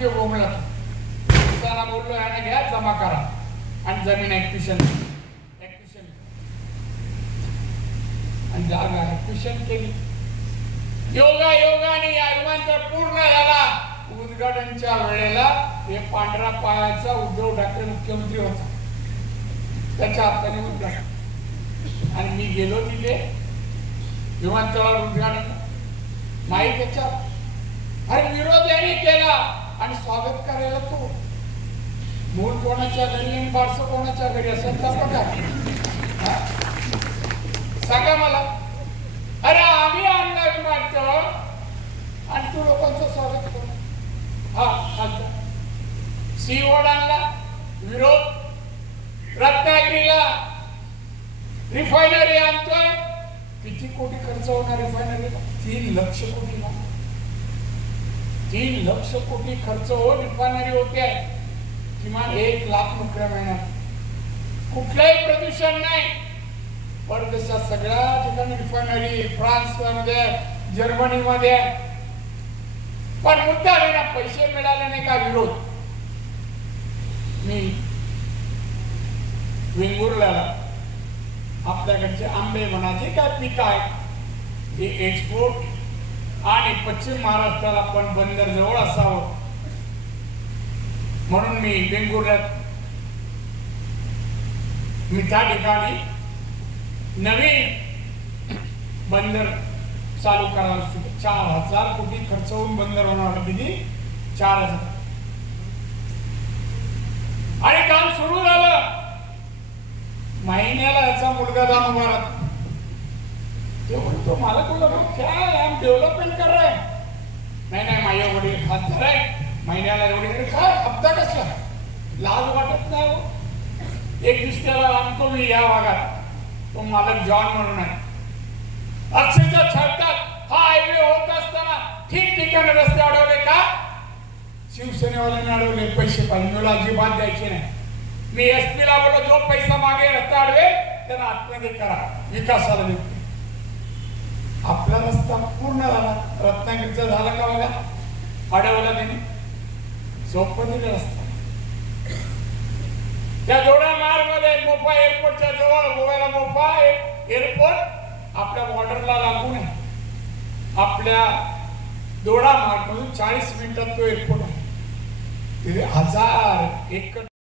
तिथे बोंबला दुसऱ्याला बोललो याने घ्या जमा करा आणि जमीन ऍक्विशन आणि जागा ऍक्विशन केली. योगाने या विमानतळ पूर्ण झाला. उद्घाटनच्या वेळेला हे पांढरा पायाचा उद्धव ठाकरे मुख्यमंत्री होता, त्याच्या हाताने उद्घाटन आणि मी गेलो तिथे विमानतळावर उद्घाटन. माहीत त्याच्या अरे विरोध यांनी केला आणि स्वागत करायला तो मूळ कोणाच्या घरी आणि बारसं कोणाच्या घरी असेल तर बघा सांगा मला. अरे आम्ही आणला विमानतळ आणि तू लोकांचं स्वागत करू. हा सीओड आणला विरोध. रत्नागिरीला रिफायनरी आणतोय. किती कोटी खर्च होणार रिफायनरीला? 3 लाख कोटीला. 3 लाख कोटी खर्च हो रिफायनरी होते. किमान 1 लाख नोकऱ्या मिळणार. कुठलंही प्रदूषण नाही. परदेशात सगळ्या ठिकाणी रिफायनरी, फ्रान्स मध्ये, जर्मनी मध्ये. पण मुद्दा ना पैसे मिळाले नाही का विरोध. मी वेंगुर्ला आपल्याकडचे आंबे म्हणाचे काय पीक आहे हे एक्सपोर्ट आणि पश्चिम महाराष्ट्राला पण बंदर जवळ असावं म्हणून मी वेंगुर्ल्यात मी त्या ठिकाणी नवीन बंदर चालू करायला सुरू. 4000 कोटी खर्च होऊन बंदर होणार. किती? 4000. आणि काम सुरू झालं. महिन्याला याचा मुलगा दाम उभा ते म्हणतो मला बोललो क्या हम डेव्हलपमेंट कर रहे नाही माझ्या वडील खासदार आहे. महिन्याला एवढी काय हप्ता कसला लाज वाटत नाही हो. एक दिवस त्याला आणतो मी या भागात. तो मालक जॉन म्हणून आहे. अक्षरशः छळतात. हा हायवे होत असताना ठिकठिकाणी रस्ते अडवले का शिवसेनेवाल्यांनी अडवले. पैसे पाहिजे मला अजिबात द्यायचे नाही. मी एसपी ला बोललो जो पैसा मागे रस्ता अडवे त्यांना आत्महत्या करा विकासाला देतो. आपला रस्ता पूर्ण झाला. रत्नागिरीचा झाला का बघा. अडवला त्यांनी. सोपं दिलं रस्ता. त्या जोडा मार्ग मध्ये मोफा एअरपोर्टच्या जवळ गोव्याला मोफा एअरपोर्ट आपल्या बॉर्डरला लागून आहे. आपल्या दोडा मार्ग मधून 40 मिनिटात तो एअरपोर्ट आहे. 1000 एकर